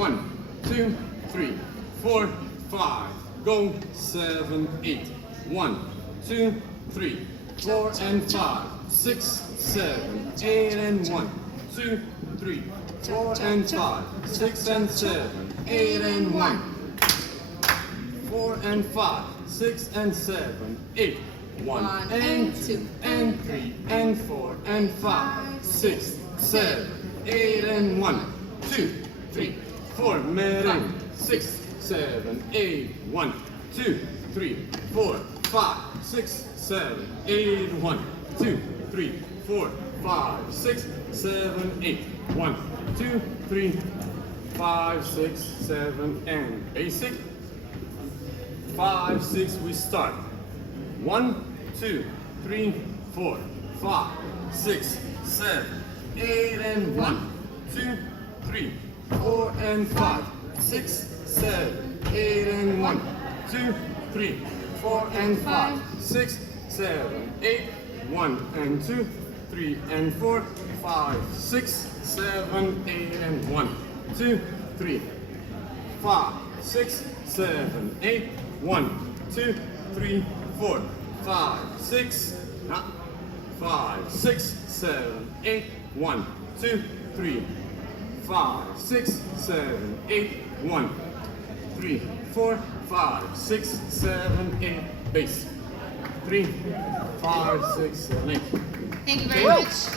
1, 2, 3, 4, 5. Go 7, 8. 1, 2, 3, 4 and 5, 6, 7, 8 and 1, 2, 3, 4 and 5, 6 and 7, 8 and 1, 4 and 5, 6 and 7, 8, 1 and 2 and 3 and 4 and 5, 6, 7, 8 and 1, 2, 3, 4, merengue, 6, 7, 8, 1, 2, 3, 4, 5, 6, 7, 8, 1, 2, 3, 4, 5, 6, 7, 8, 1, 2, 3, 5, 6, 7, and basic. 5, 6, we start. 1, 2, 3, 4, 5, 6, 7, 8, and 1, 2, 3, 4, and 5, 6, 7, 8, and 1, 2, 3, 4, and 5, 6, 7, 8, 1, and 2, 3, and 4, 5, 6, 7, 8, and 1, 2, 3, 5, 6, 7, 8, 1, 2, 3, 4, 5, 6, 5, 6, 7, 8, 1, 2, 3, 5, 6, 7, 8, 1, 3, 4, 5, 6, 7, 8, base. 3, 5, 6, 7, 8. Thank you very much.